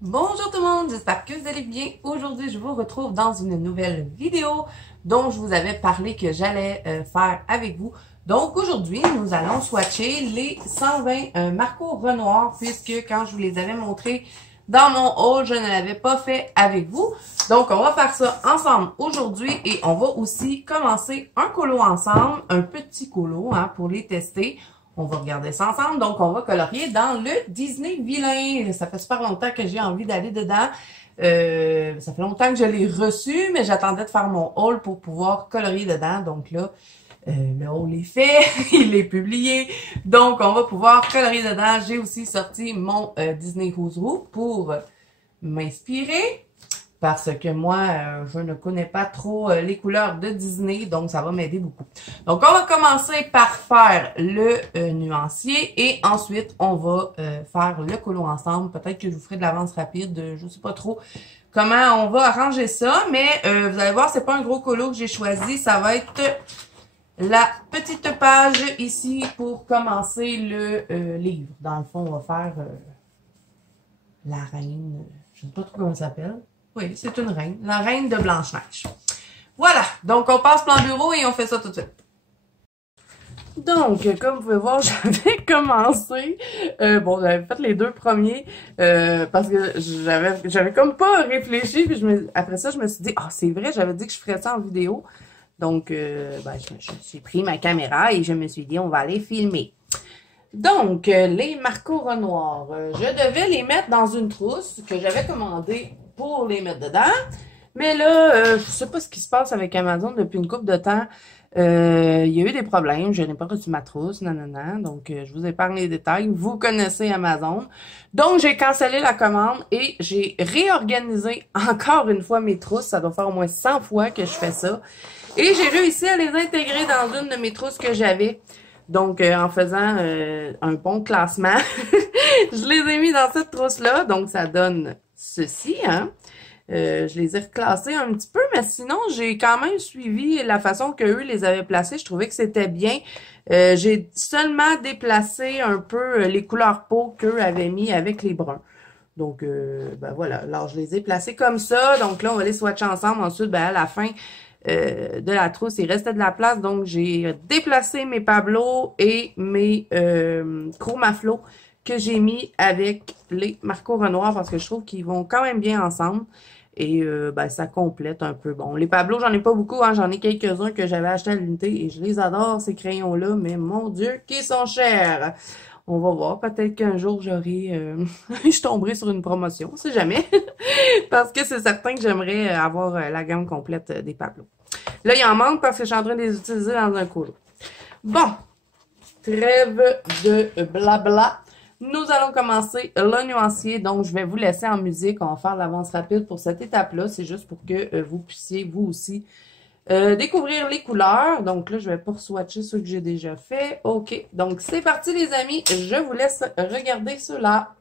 Bonjour tout le monde, j'espère que vous allez bien. Aujourd'hui, je vous retrouve dans une nouvelle vidéo dont je vous avais parlé que j'allais faire avec vous. Donc aujourd'hui, nous allons swatcher les 120 Marco Renoir puisque quand je vous les avais montrés dans mon haul, je ne l'avais pas fait avec vous. Donc on va faire ça ensemble aujourd'hui et on va aussi commencer un colo ensemble, un petit colo pour les tester. On va regarder ça ensemble. Donc, on va colorier dans le Disney Vilain. Ça fait super longtemps que j'ai envie d'aller dedans. Ça fait longtemps que je l'ai reçu, mais j'attendais de faire mon haul pour pouvoir colorier dedans. Donc là, le haul est fait, il est publié. Donc, on va pouvoir colorier dedans. J'ai aussi sorti mon Disney Who's Who pour m'inspirer. Parce que moi, je ne connais pas trop les couleurs de Disney, donc ça va m'aider beaucoup. Donc, on va commencer par faire le nuancier et ensuite, on va faire le colo ensemble. Peut-être que je vous ferai de l'avance rapide, je ne sais pas trop comment on va arranger ça, mais vous allez voir, c'est pas un gros colo que j'ai choisi. Ça va être la petite page ici pour commencer le livre. Dans le fond, on va faire la reine, je ne sais pas trop comment ça s'appelle. Oui, c'est une reine. La reine de Blanche-Neige. Voilà. Donc, on passe plan bureau et on fait ça tout de suite. Donc, comme vous pouvez voir, j'avais commencé. Bon, j'avais fait les deux premiers parce que j'avais comme pas réfléchi. Puis après ça, je me suis dit, ah, c'est vrai, j'avais dit que je ferais ça en vidéo. Donc, j'ai pris ma caméra et je me suis dit, on va aller filmer. Donc, les Marco Renoir, je devais les mettre dans une trousse que j'avais commandée pour les mettre dedans. Mais là, je sais pas ce qui se passe avec Amazon depuis une couple de temps. Il y a eu des problèmes. Je n'ai pas reçu ma trousse, nanana. Donc, je vous épargne les détails. Vous connaissez Amazon. Donc, j'ai cancellé la commande et j'ai réorganisé encore une fois mes trousses. Ça doit faire au moins 100 fois que je fais ça. Et j'ai réussi à les intégrer dans une de mes trousses que j'avais. Donc, en faisant un bon classement, je les ai mis dans cette trousse-là. Donc, ça donne ceci, je les ai reclassés un petit peu, mais sinon, j'ai quand même suivi la façon qu'eux les avaient placés. Je trouvais que c'était bien. J'ai seulement déplacé un peu les couleurs peau qu'eux avaient mis avec les bruns. Donc, voilà. Alors, je les ai placés comme ça. Donc là, on va les swatcher ensemble. Ensuite, à la fin de la trousse, il restait de la place. Donc, j'ai déplacé mes Pablo et mes Chromaflo que j'ai mis avec les Marco Renoir parce que je trouve qu'ils vont quand même bien ensemble. Et ça complète un peu. Bon, les Pablo, j'en ai pas beaucoup, j'en ai quelques-uns que j'avais achetés à l'unité et je les adore, ces crayons-là, mais mon Dieu, qu'ils sont chers! On va voir, peut-être qu'un jour j'aurai... je tomberai sur une promotion, on sait jamais. Parce que c'est certain que j'aimerais avoir la gamme complète des Pablo. Là, il en manque parce que je suis en train de les utiliser dans un colo. Bon, trêve de blabla. Nous allons commencer le nuancier, donc je vais vous laisser en musique. On va faire l'avance rapide pour cette étape-là. C'est juste pour que vous puissiez, vous aussi, découvrir les couleurs. Donc là, je vais pas swatcher ceux que j'ai déjà fait. OK, donc c'est parti les amis. Je vous laisse regarder ceux-là.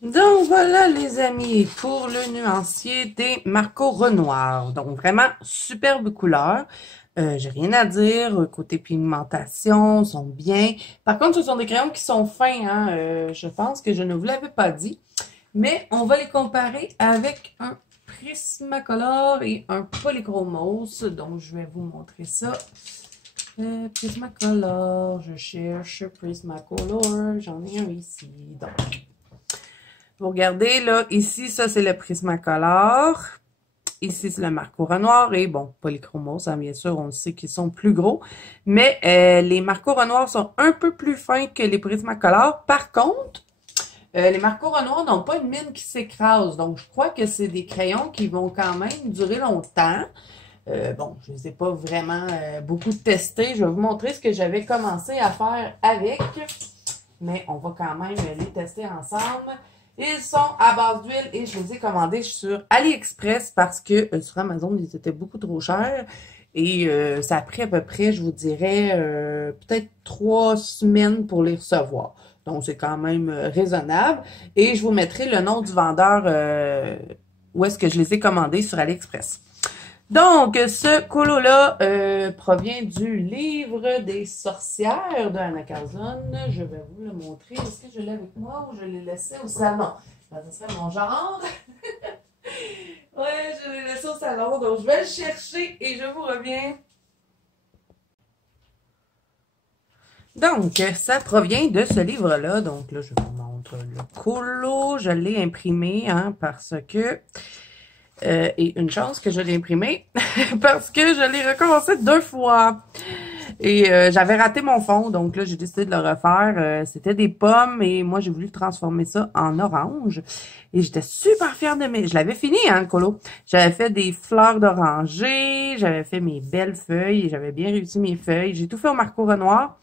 Donc voilà les amis pour le nuancier des Marco Renoir. Donc vraiment superbe couleur. J'ai rien à dire. Côté pigmentation, sont bien. Par contre, ce sont des crayons qui sont fins. Hein? Je pense que je ne vous l'avais pas dit. Mais on va les comparer avec un Prismacolor et un Polychromos. Donc je vais vous montrer ça. Prismacolor, je cherche Prismacolor. J'en ai un ici. Donc. Vous regardez, là, ici, ça, c'est le Prismacolor. Ici, c'est le Marco Renoir. Et bon, Polychromos, hein, bien sûr, on sait qu'ils sont plus gros. Mais les Marco Renoir sont un peu plus fins que les Prismacolor. Par contre, les Marco Renoir n'ont pas une mine qui s'écrase. Donc, je crois que c'est des crayons qui vont quand même durer longtemps. Bon, je ne les ai pas vraiment beaucoup testés. Je vais vous montrer ce que j'avais commencé à faire avec. Mais on va quand même les tester ensemble. Ils sont à base d'huile et je les ai commandés sur AliExpress parce que sur Amazon, ils étaient beaucoup trop chers. Et ça a pris à peu près, je vous dirais, peut-être 3 semaines pour les recevoir. Donc, c'est quand même raisonnable. Et je vous mettrai le nom du vendeur où est-ce que je les ai commandés sur AliExpress. Donc, ce colo-là provient du livre des sorcières de Anna Carlson. Je vais vous le montrer. Est-ce que je l'ai avec moi ou je l'ai laissé au salon? Ben, ça serait mon genre. Ouais, je l'ai laissé au salon. Donc, je vais le chercher et je vous reviens. Donc, ça provient de ce livre-là. Donc là, je vous montre le colo. Je l'ai imprimé, hein, parce que... et une chance que je l'ai imprimé, parce que je l'ai recommencé 2 fois. Et j'avais raté mon fond, donc là, j'ai décidé de le refaire. C'était des pommes et moi, j'ai voulu transformer ça en orange. Et j'étais super fière de mes... Je l'avais fini, hein, le colo. J'avais fait des fleurs d'oranger, j'avais fait mes belles feuilles, j'avais bien réussi mes feuilles. J'ai tout fait au Marco Renoir.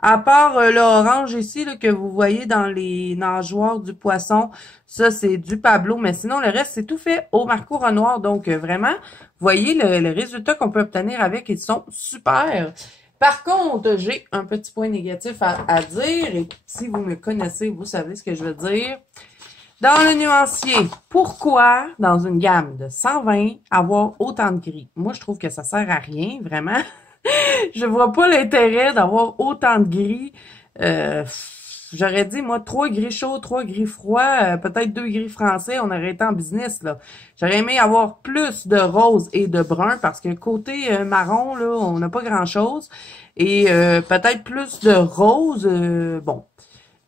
À part l'orange ici, là, que vous voyez dans les nageoires du poisson, ça, c'est du Pablo. Mais sinon, le reste, c'est tout fait au Marco Renoir. Donc, vraiment, vous voyez le résultat qu'on peut obtenir avec. Ils sont super. Par contre, j'ai un petit point négatif à dire. Et si vous me connaissez, vous savez ce que je veux dire. Dans le nuancier, pourquoi, dans une gamme de 120, avoir autant de gris? Moi, je trouve que ça sert à rien, vraiment. Je vois pas l'intérêt d'avoir autant de gris. J'aurais dit, moi, 3 gris chauds, 3 gris froids, peut-être 2 gris français, on aurait été en business, là. J'aurais aimé avoir plus de rose et de brun, parce que côté marron, là, on n'a pas grand-chose. Et peut-être plus de rose, bon,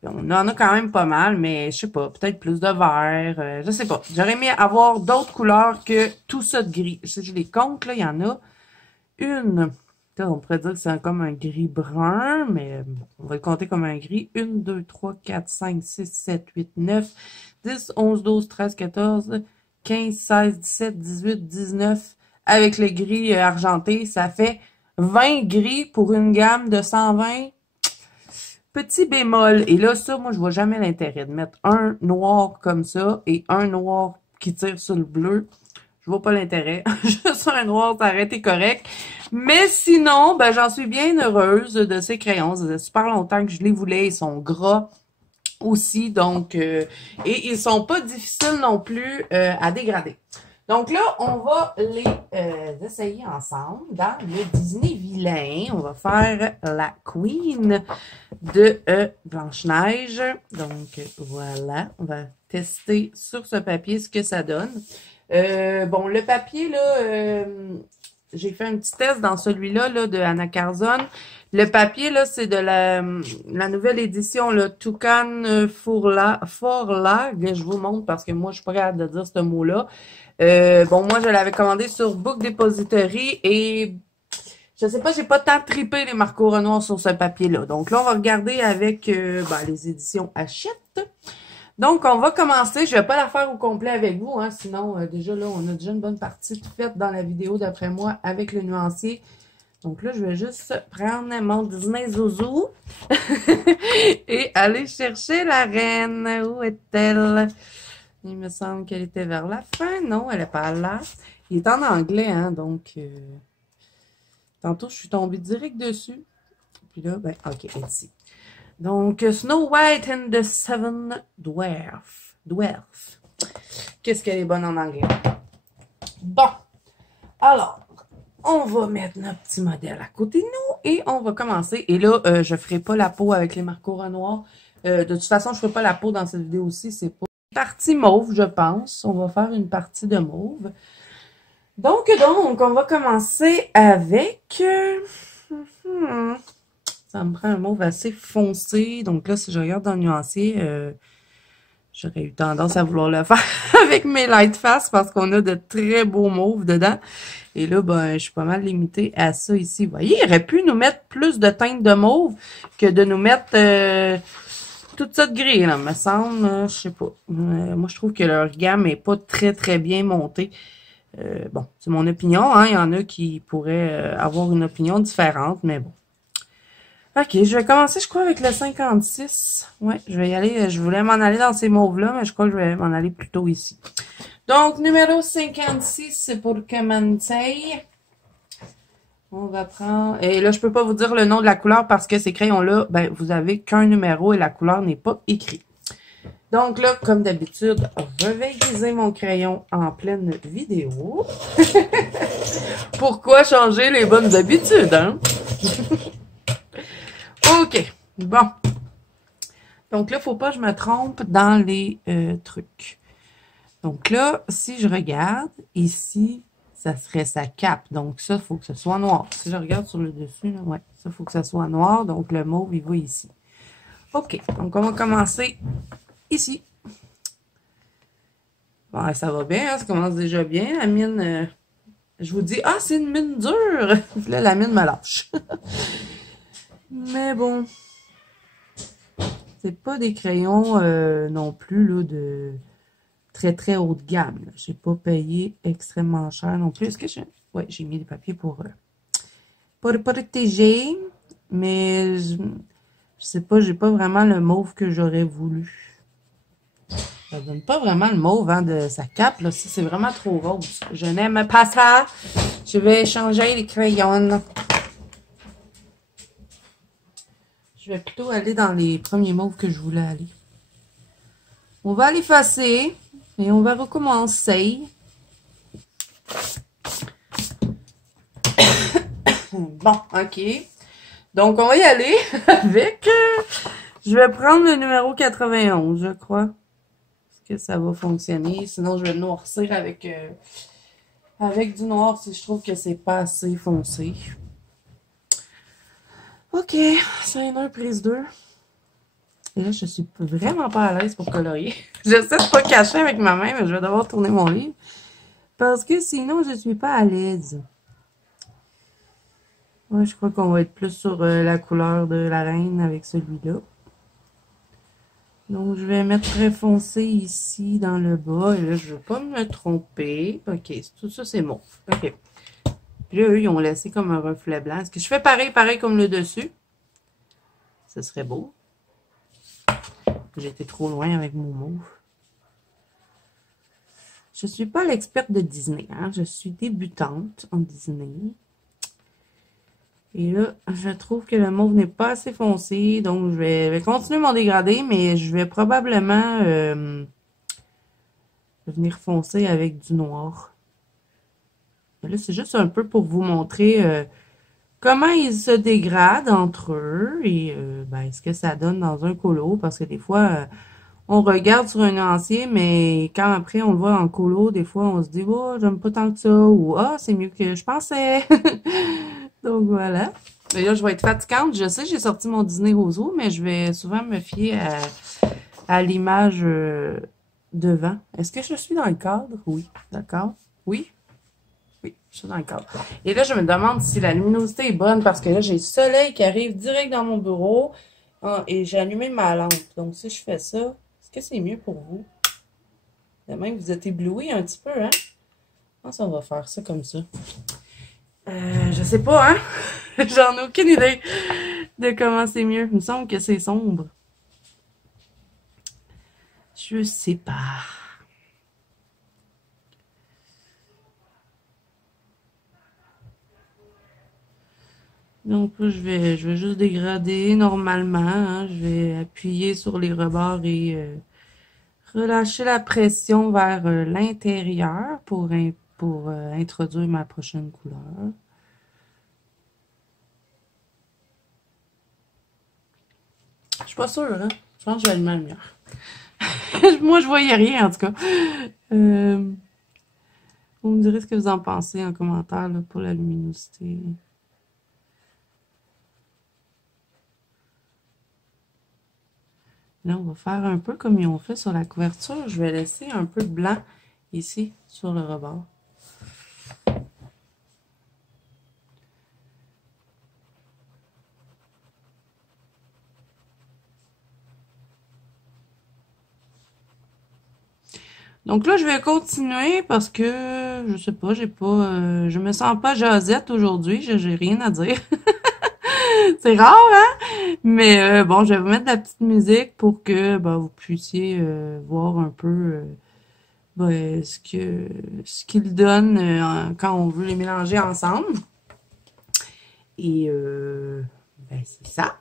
on en a quand même pas mal, mais je sais pas, peut-être plus de vert, je sais pas. J'aurais aimé avoir d'autres couleurs que tout ça de gris. Si je les compte, là, il y en a une... On pourrait dire que c'est comme un gris brun, mais bon, on va le compter comme un gris. 1, 2, 3, 4, 5, 6, 7, 8, 9, 10, 11, 12, 13, 14, 15, 16, 17, 18, 19. Avec le gris argenté, ça fait 20 gris pour une gamme de 120. Petit bémol. Et là, ça, moi, je vois jamais l'intérêt de mettre un noir comme ça et un noir qui tire sur le bleu. Je vois pas l'intérêt. Juste un noir, ça aurait été correct. Mais sinon, ben, j'en suis bien heureuse de ces crayons. Ça faisait super longtemps que je les voulais. Ils sont gras aussi. Donc, et ils sont pas difficiles non plus à dégrader. Donc là, on va les essayer ensemble dans le Disney vilain. On va faire la Queen de Blanche-Neige. Donc, voilà. On va tester sur ce papier ce que ça donne. Bon, le papier, là, j'ai fait un petit test dans celui-là, là, de Anna Carzon. Le papier, là, c'est de la nouvelle édition, le Toucan Forlag. Je vous montre parce que moi, je suis pas capable de dire ce mot-là. Bon, moi, je l'avais commandé sur Book Depository et je sais pas, j'ai pas tant trippé les Marco Renoir sur ce papier-là. Donc là, on va regarder avec les éditions Hachette. Donc, on va commencer. Je vais pas la faire au complet avec vous, hein, sinon, déjà là, on a déjà une bonne partie faite dans la vidéo, d'après moi, avec le nuancier. Donc là, je vais juste prendre mon Disney Zouzou et aller chercher la reine. Où est-elle? Il me semble qu'elle était vers la fin. Non, elle n'est pas là. Il est en anglais, hein, donc... tantôt, je suis tombée direct dessus. Puis là, ben, OK, ici. Donc, Snow White and the Seven Dwarfs. Qu'est-ce qu'elle est bonne en anglais? Bon. Alors, on va mettre notre petit modèle à côté de nous et on va commencer. Et là, je ferai pas la peau avec les Marco Renoir. De toute façon, je ferai pas la peau dans cette vidéo aussi. C'est pas une partie mauve, je pense. On va faire une partie de mauve. Donc, on va commencer avec... Ça me prend un mauve assez foncé. Donc là, si je regarde dans le nuancier, j'aurais eu tendance à vouloir le faire avec mes light face parce qu'on a de très beaux mauves dedans. Et là, ben, je suis pas mal limitée à ça ici. Vous voyez, il aurait pu nous mettre plus de teintes de mauve que de nous mettre toute ça de gris, là, me semble. Je sais pas. Moi, je trouve que leur gamme est pas très, très bien montée. Bon, c'est mon opinion, hein. Il y en a qui pourraient avoir une opinion différente, mais bon. OK, je vais commencer, je crois, avec le 56. Ouais, je vais y aller. Je voulais m'en aller dans ces mauves-là, mais je crois que je vais m'en aller plutôt ici. Donc, numéro 56, c'est pour commencer. On va prendre... Et là, je peux pas vous dire le nom de la couleur parce que ces crayons-là, ben, vous avez qu'un numéro et la couleur n'est pas écrite. Donc là, comme d'habitude, je vais aiguiser mon crayon en pleine vidéo. Pourquoi changer les bonnes habitudes, hein? OK, bon. Donc là, faut pas que je me trompe dans les trucs. Donc là, si je regarde, ici, ça serait sa cape. Donc ça, il faut que ce soit noir. Si je regarde sur le dessus, là, ouais, ça, il faut que ça soit noir. Donc le mauve, il va ici. OK, donc on va commencer ici. Bon, ça va bien, hein, ça commence déjà bien. La mine, je vous dis, ah, c'est une mine dure! Puis là, la mine me lâche. Mais bon, c'est pas des crayons non plus là, de très très haut de gamme. J'ai pas payé extrêmement cher non plus. Est-ce que j'ai... Ouais, j'ai mis des papiers pour protéger. Mais je sais pas, j'ai pas vraiment le mauve que j'aurais voulu. Ça donne pas vraiment le mauve hein, de sa cape. Là. C'est vraiment trop rose. Je n'aime pas ça. Je vais changer les crayons. Je vais plutôt aller dans les premiers mauves que je voulais aller. On va l'effacer et on va recommencer. Bon, OK. Donc, on va y aller avec... je vais prendre le numéro 91, je crois. Est-ce que ça va fonctionner? Sinon, je vais le noircir avec du noir si je trouve que c'est pas assez foncé. OK. Shiner prise 2. Et là, je suis vraiment pas à l'aise pour colorier. J'essaie de pas cacher avec ma main, mais je vais devoir tourner mon livre. Parce que sinon, je suis pas à l'aise. Ouais, je crois qu'on va être plus sur la couleur de la reine avec celui-là. Donc, je vais mettre très foncé ici dans le bas. Et là, je ne veux pas me tromper. OK, tout ça, c'est mauve. OK. Puis là, eux, ils ont laissé comme un reflet blanc. Est-ce que je fais pareil comme le dessus? Ce serait beau. J'ai été trop loin avec mon mauve. Je suis pas l'experte de Disney. Hein? Je suis débutante en Disney. Et là, je trouve que le mauve n'est pas assez foncé. Donc, je vais continuer mon dégradé, mais je vais probablement venir foncer avec du noir. Mais là, c'est juste un peu pour vous montrer comment ils se dégradent entre eux et ben, ce que ça donne dans un colo. Parce que des fois, on regarde sur un ancien, mais quand après on le voit en colo, des fois, on se dit « Oh, j'aime pas tant que ça » ou « Ah, c'est mieux que je pensais ». Donc, voilà. Et là, je vais être fatigante. Je sais, j'ai sorti mon Disney Roseau, mais je vais souvent me fier à l'image devant. Est-ce que je suis dans le cadre? Oui. D'accord. Oui? Oui, je suis dans le cadre. Et là, je me demande si la luminosité est bonne parce que là, j'ai le soleil qui arrive direct dans mon bureau et j'ai allumé ma lampe. Donc, si je fais ça, est-ce que c'est mieux pour vous? Même vous êtes ébloui un petit peu, hein? Je pense qu'on va faire ça comme ça. Je sais pas, hein? J'en ai aucune idée de comment c'est mieux. Il me semble que c'est sombre. Je sais pas. Donc là, je vais juste dégrader normalement. Hein. Je vais appuyer sur les rebords et relâcher la pression vers l'intérieur pour introduire ma prochaine couleur. Je suis pas sûre, hein? Je pense que je vais allumer la lumière. Moi, je voyais rien, en tout cas. Vous me direz ce que vous en pensez en commentaire là, pour la luminosité. Là, on va faire un peu comme ils ont fait sur la couverture. Je vais laisser un peu de blanc ici sur le rebord. Donc là, je vais continuer parce que, je sais pas, je me sens pas jasette aujourd'hui, j'ai rien à dire. C'est rare, hein? Mais bon, je vais vous mettre de la petite musique pour que ben, vous puissiez voir un peu ben, ce qu'ils donnent quand on veut les mélanger ensemble. Et ben, c'est ça.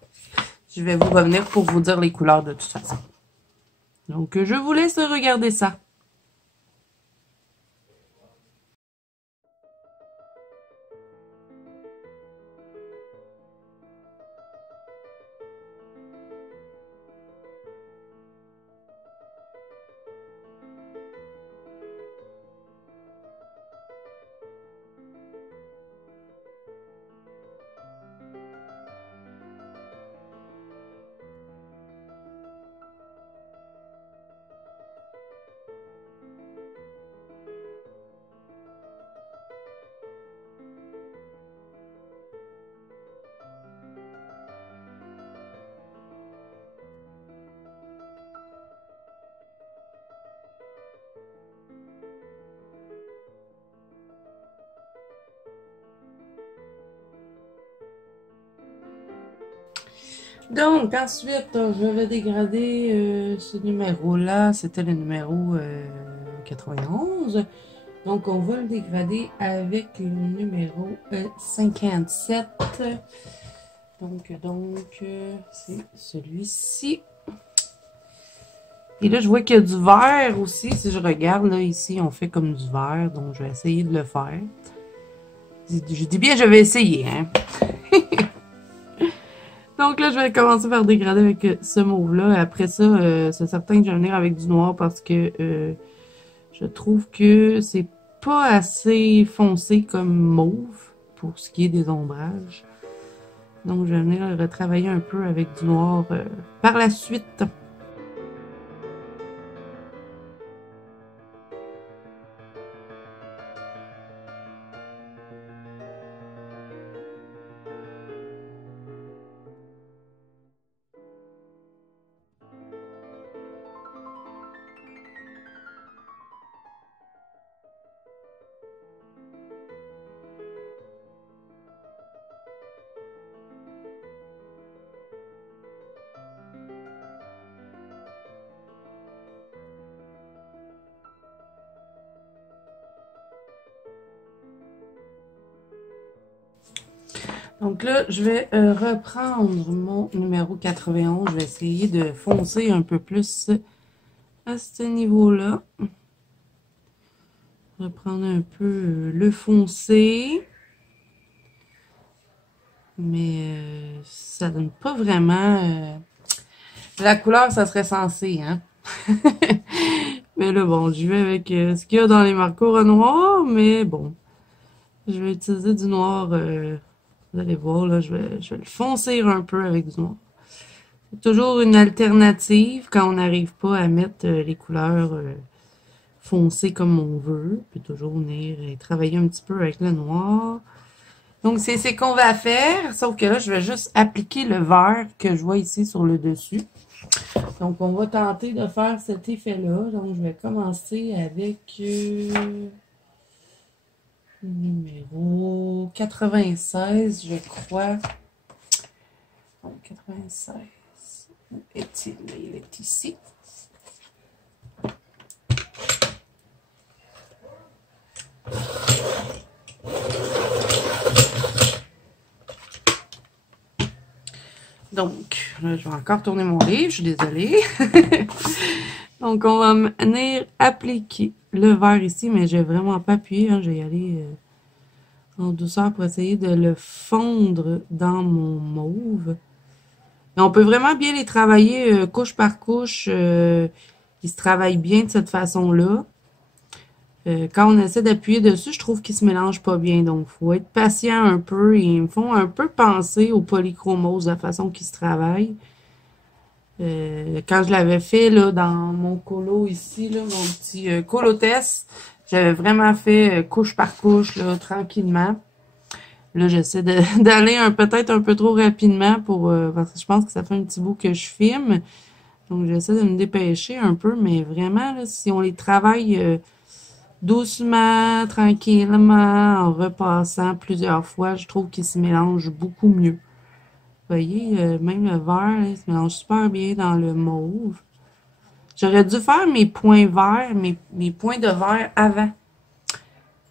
Je vais vous revenir pour vous dire les couleurs de toute façon. Donc, je vous laisse regarder ça. Donc, ensuite, je vais dégrader ce numéro-là. C'était le numéro 91. Donc, on va le dégrader avec le numéro 57. Donc, c'est celui-ci. Et là, je vois qu'il y a du vert aussi. Si je regarde, là, ici, on fait comme du vert. Donc, je vais essayer de le faire. Je dis bien, je vais essayer, hein. Donc là, je vais commencer par dégrader avec ce mauve-là. Après ça, c'est certain que je vais venir avec du noir parce que je trouve que c'est pas assez foncé comme mauve pour ce qui est des ombrages. Donc, je vais venir retravailler un peu avec du noir par la suite. Donc là, je vais reprendre mon numéro 91. Je vais essayer de foncer un peu plus à ce niveau-là. Reprendre un peu le foncé. Mais ça donne pas vraiment... la couleur, ça serait censé, hein? Mais là, bon, je vais avec ce qu'il y a dans les marqueurs noirs, mais bon. Je vais utiliser du noir... vous allez voir, là, je vais le foncer un peu avec du noir. C'est toujours une alternative quand on n'arrive pas à mettre les couleurs foncées comme on veut. On peut toujours venir et travailler un petit peu avec le noir. Donc, c'est ce qu'on va faire, sauf que là, je vais juste appliquer le vert que je vois ici sur le dessus. Donc, on va tenter de faire cet effet-là. Donc, je vais commencer avec numéro 96, je crois. Donc, 96. Où est-il? Il est ici. Donc, là, je vais encore tourner mon livre, je suis désolée. Donc, on va venir appliquer le vert ici, mais je vais vraiment pas appuyer, hein, je vais y aller en douceur pour essayer de le fondre dans mon mauve. Et on peut vraiment bien les travailler couche par couche. Ils se travaillent bien de cette façon-là. Quand on essaie d'appuyer dessus, je trouve qu'ils se mélangent pas bien. Donc, il faut être patient un peu. Ils me font un peu penser au polychromose, la façon qu'ils se travaillent. Quand je l'avais fait là dans mon colo ici, là, mon petit colo test, j'avais vraiment fait couche par couche, là, tranquillement. Là, j'essaie d'aller peut-être un peu trop rapidement pour parce que je pense que ça fait un petit bout que je filme. Donc, j'essaie de me dépêcher un peu, mais vraiment, là, si on les travaille doucement, tranquillement, en repassant plusieurs fois, je trouve qu'ils se mélangent beaucoup mieux. Vous voyez, même le vert, là, il se mélange super bien dans le mauve. J'aurais dû faire mes points verts, mes points de vert avant.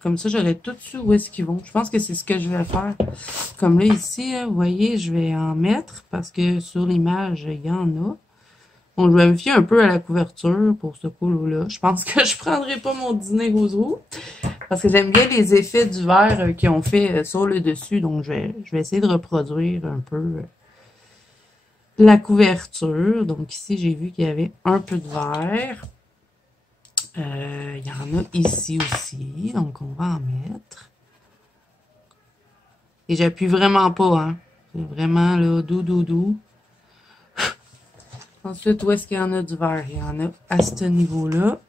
Comme ça, j'aurais tout su où est-ce qu'ils vont. Je pense que c'est ce que je vais faire. Comme là, ici, là, vous voyez, je vais en mettre parce que sur l'image, il y en a. Donc, je vais me fier un peu à la couverture pour ce colo-là. Je pense que je prendrai pas mon dîner rose roux parce que j'aime bien les effets du vert qu'ils ont fait sur le dessus. Donc, je vais essayer de reproduire un peu la couverture. Donc, ici, j'ai vu qu'il y avait un peu de vert. Il y en a ici aussi. Donc, on va en mettre. Et j'appuie vraiment pas, hein. C'est vraiment, là, doux. Ensuite, où est-ce qu'il y en a du vert? Il y en a à ce niveau-là.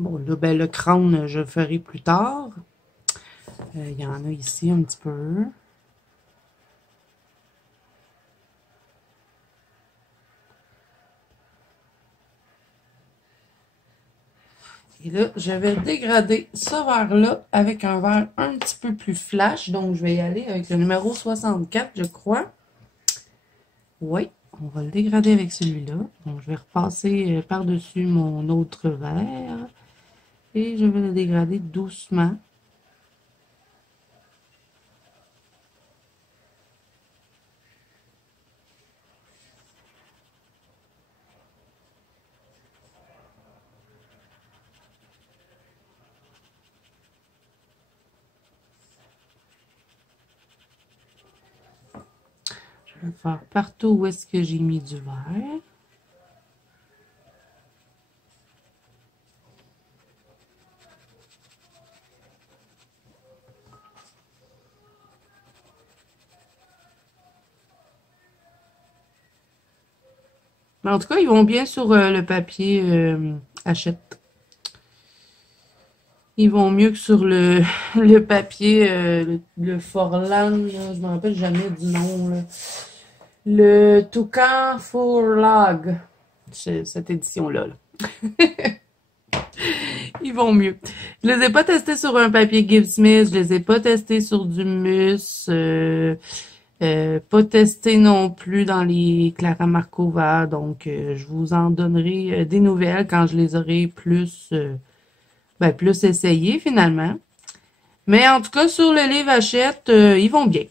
Bon, là, ben, le crâne, je le ferai plus tard. Il y en a ici un petit peu. Et là, je vais dégrader ce verre-là avec un verre un petit peu plus flash. Donc, je vais y aller avec le numéro 64, je crois. Oui, on va le dégrader avec celui-là. Donc, je vais repasser par-dessus mon autre verre. Et je vais le dégrader doucement. Je vais faire partout où est-ce que j'ai mis du verre. Mais en tout cas, ils vont bien sur le papier Hachette. Ils vont mieux que sur le, le papier, le Forlan, là, je me rappelle jamais du nom. Là. Le Toucan Forlag, cette édition-là. Là. Ils vont mieux. Je les ai pas testés sur un papier Gibbs Smith, je les ai pas testés sur du mousse, pas testés non plus dans les Clara Markova, donc je vous en donnerai des nouvelles quand je les aurai plus, plus essayées finalement. Mais en tout cas, sur le livre Hachette, ils vont bien.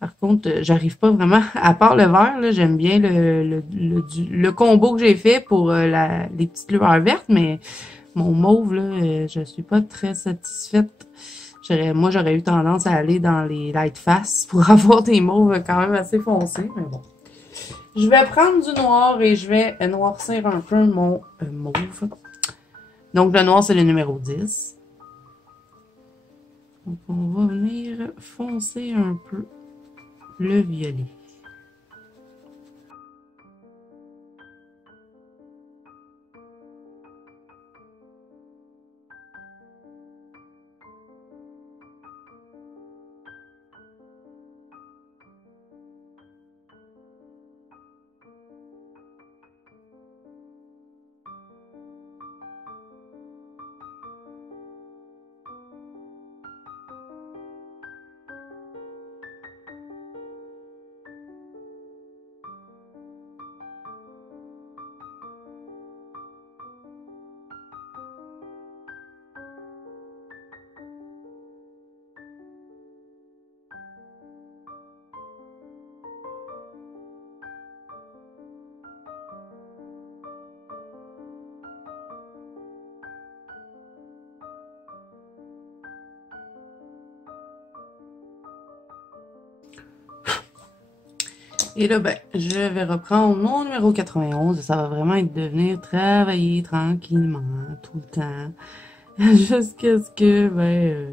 Par contre, j'arrive pas vraiment, à part le vert, là, j'aime bien le combo que j'ai fait pour les petites lueurs vertes, mais mon mauve, là, je suis pas très satisfaite. Moi, j'aurais eu tendance à aller dans les light face pour avoir des mauves quand même assez foncés, mais bon. Je vais prendre du noir et je vais noircir un peu mon mauve. Donc, le noir, c'est le numéro 10. Donc, on va venir foncer un peu le violet. Et là, ben, je vais reprendre mon numéro 91 et ça va vraiment être de venir travailler tranquillement, tout le temps, jusqu'à ce que,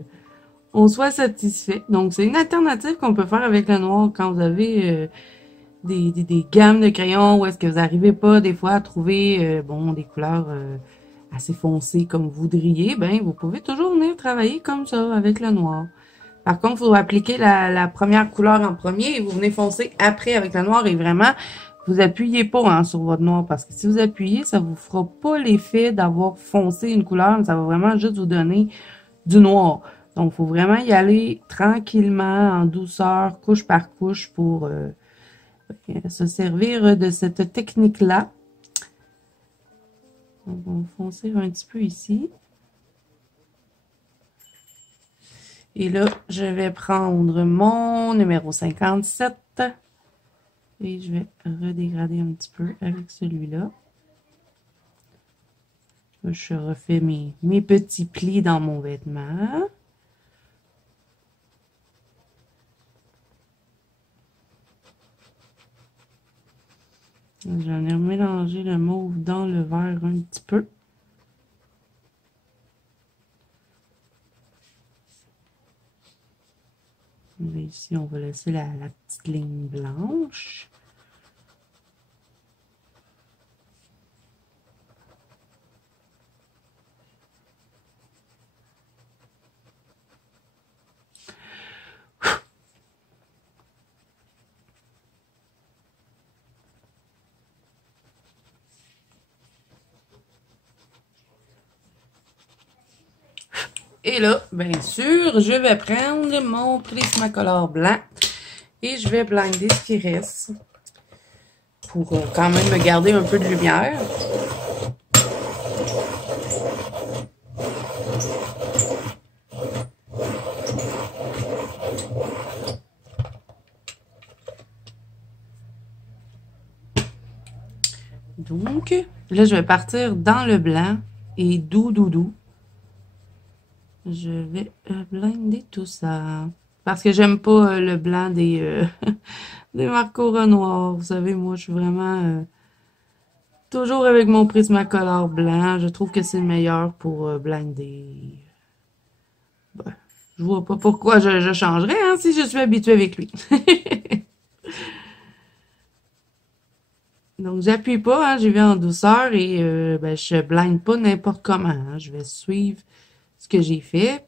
on soit satisfait. Donc, c'est une alternative qu'on peut faire avec le noir quand vous avez des gammes de crayons où est-ce que vous n'arrivez pas, des fois, à trouver, des couleurs assez foncées comme vous voudriez. Ben, vous pouvez toujours venir travailler comme ça, avec le noir. Par contre, il faut appliquer la première couleur en premier et vous venez foncer après avec le noir et vraiment, vous appuyez pas hein, sur votre noir parce que si vous appuyez, ça vous fera pas l'effet d'avoir foncé une couleur, ça va vraiment juste vous donner du noir. Donc, il faut vraiment y aller tranquillement, en douceur, couche par couche pour se servir de cette technique-là. Donc, on va foncer un petit peu ici. Et là, je vais prendre mon numéro 57 et je vais redégrader un petit peu avec celui-là. Je refais mes petits plis dans mon vêtement. J'en ai mélangé le mauve dans le vert un petit peu. Et ici, on va laisser la petite ligne blanche. Et là, bien sûr, je vais prendre mon Prismacolor blanc et je vais blinder ce qui reste pour quand même me garder un peu de lumière. Donc, là, je vais partir dans le blanc et doux. Je vais blinder tout ça. Parce que j'aime pas le blanc des, des Marco Renoir. Vous savez, moi, je suis vraiment toujours avec mon Prismacolor blanc. Je trouve que c'est le meilleur pour blinder. Ben, je vois pas pourquoi je changerais hein, si je suis habituée avec lui. Donc, j'appuie pas, hein, j'y vais en douceur et ben, je blinde pas n'importe comment. Hein. Je vais suivre ce que j'ai fait.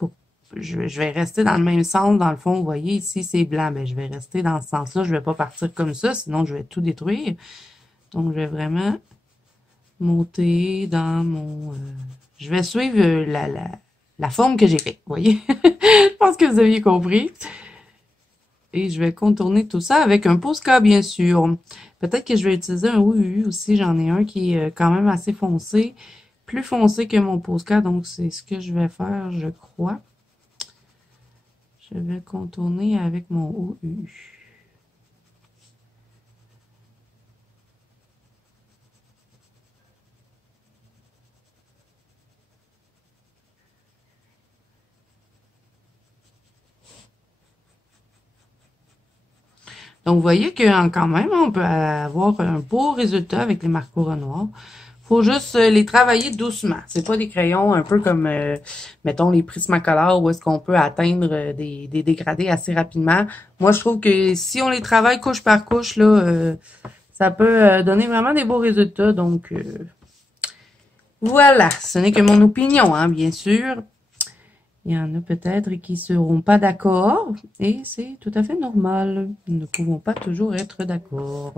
Je vais rester dans le même sens, dans le fond. Vous voyez, ici, c'est blanc. Ben, je vais rester dans ce sens-là. Je vais pas partir comme ça, sinon je vais tout détruire. Donc, je vais vraiment monter dans mon... je vais suivre la forme que j'ai faite, vous voyez. Je pense que vous aviez compris. Et je vais contourner tout ça avec un Posca, bien sûr. Peut-être que je vais utiliser un OUU aussi. J'en ai un qui est quand même assez foncé. Plus foncé que mon Posca, donc c'est ce que je vais faire, je crois. Je vais contourner avec mon OUU. Donc, vous voyez que quand même, on peut avoir un beau résultat avec les Marco Renoir. Faut juste les travailler doucement. C'est pas des crayons un peu comme, mettons, les Prismacolor où est-ce qu'on peut atteindre des dégradés assez rapidement. Moi, je trouve que si on les travaille couche par couche, là, ça peut donner vraiment des beaux résultats. Donc, voilà. Ce n'est que mon opinion, hein, bien sûr. Il y en a peut-être qui ne seront pas d'accord et c'est tout à fait normal. Nous ne pouvons pas toujours être d'accord.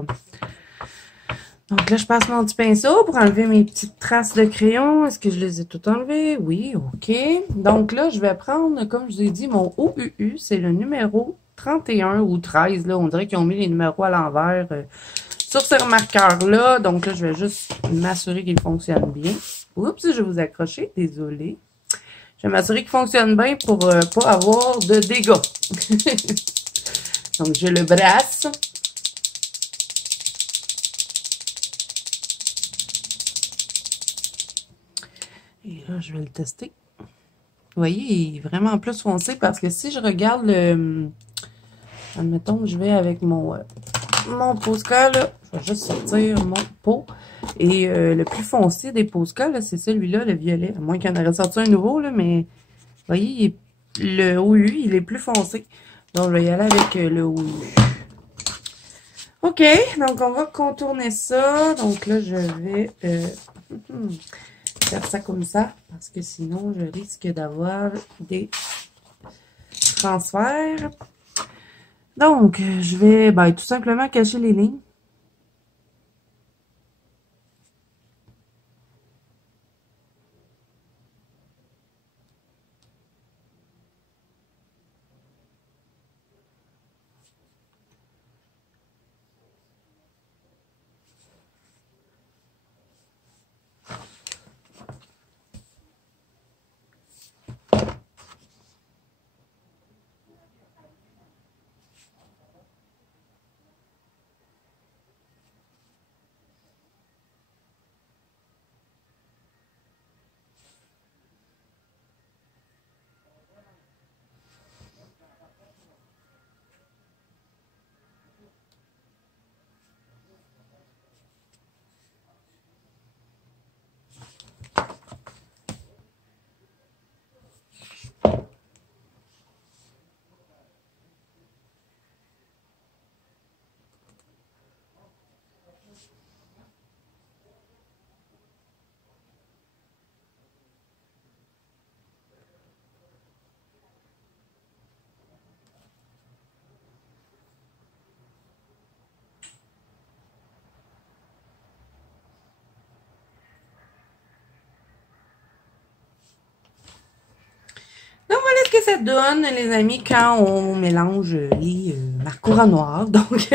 Donc là, je passe mon petit pinceau pour enlever mes petites traces de crayon. Est-ce que je les ai toutes enlevées? Oui, OK. Donc là, je vais prendre, comme je vous ai dit, mon OUU. C'est le numéro 31 ou 13. Là, on dirait qu'ils ont mis les numéros à l'envers sur ce remarqueur-là. Donc là, je vais juste m'assurer qu'il fonctionne bien. Oups, je vais vous accrocher. Désolée. Je vais m'assurer qu'il fonctionne bien pour pas avoir de dégâts. Donc, je le brasse. Et là, je vais le tester. Vous voyez, il est vraiment plus foncé parce que si je regarde le... Admettons que je vais avec mon Posca, là. Je vais juste sortir mon pot. Et le plus foncé des Posca, c'est celui-là, le violet. À moins qu'il y en aurait sorti un nouveau, là, mais... Vous voyez, le OU, il est plus foncé. Donc, je vais y aller avec le OU. OK, donc on va contourner ça. Donc là, je vais faire ça comme ça. Parce que sinon, je risque d'avoir des transferts. Donc, je vais tout simplement cacher les lignes. ça donne, les amis, quand on mélange les marqueurs noirs. Donc,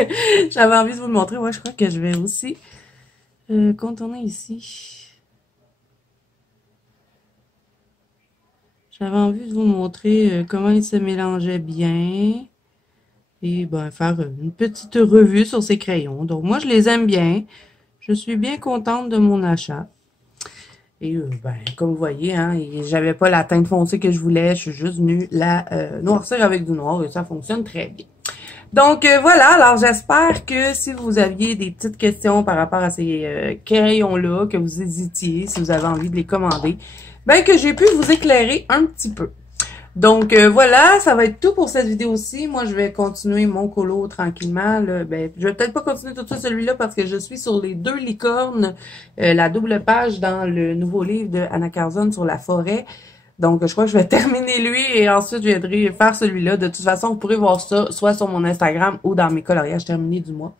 j'avais envie de vous le montrer. Ouais, je crois que je vais aussi contourner ici. J'avais envie de vous montrer comment il se mélangeait bien. Et ben, faire une petite revue sur ces crayons. Donc, moi, je les aime bien. Je suis bien contente de mon achat. Et ben, comme vous voyez, hein, j'avais pas la teinte foncée que je voulais. Je suis juste venue la noircir avec du noir et ça fonctionne très bien. Donc voilà, alors j'espère que si vous aviez des petites questions par rapport à ces crayons-là, que vous hésitiez, si vous avez envie de les commander, ben que j'ai pu vous éclairer un petit peu. Donc voilà, ça va être tout pour cette vidéo-ci. Moi, je vais continuer mon colo tranquillement. Là. Ben, je vais peut-être pas continuer tout de suite celui-là parce que je suis sur les 2 licornes, la double page dans le nouveau livre de Anna Carzon sur la forêt. Donc, je crois que je vais terminer lui et ensuite je viendrai faire celui-là. De toute façon, vous pourrez voir ça soit sur mon Instagram ou dans mes coloriages terminés du mois.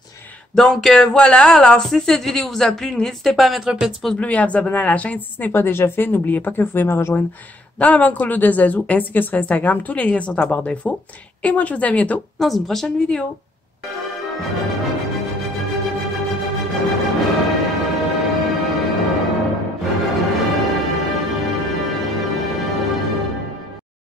Donc voilà, alors si cette vidéo vous a plu, n'hésitez pas à mettre un petit pouce bleu et à vous abonner à la chaîne si ce n'est pas déjà fait. N'oubliez pas que vous pouvez me rejoindre dans la bande colo de Zazou ainsi que sur Instagram. Tous les liens sont en barre d'infos. Et moi, je vous dis à bientôt dans une prochaine vidéo.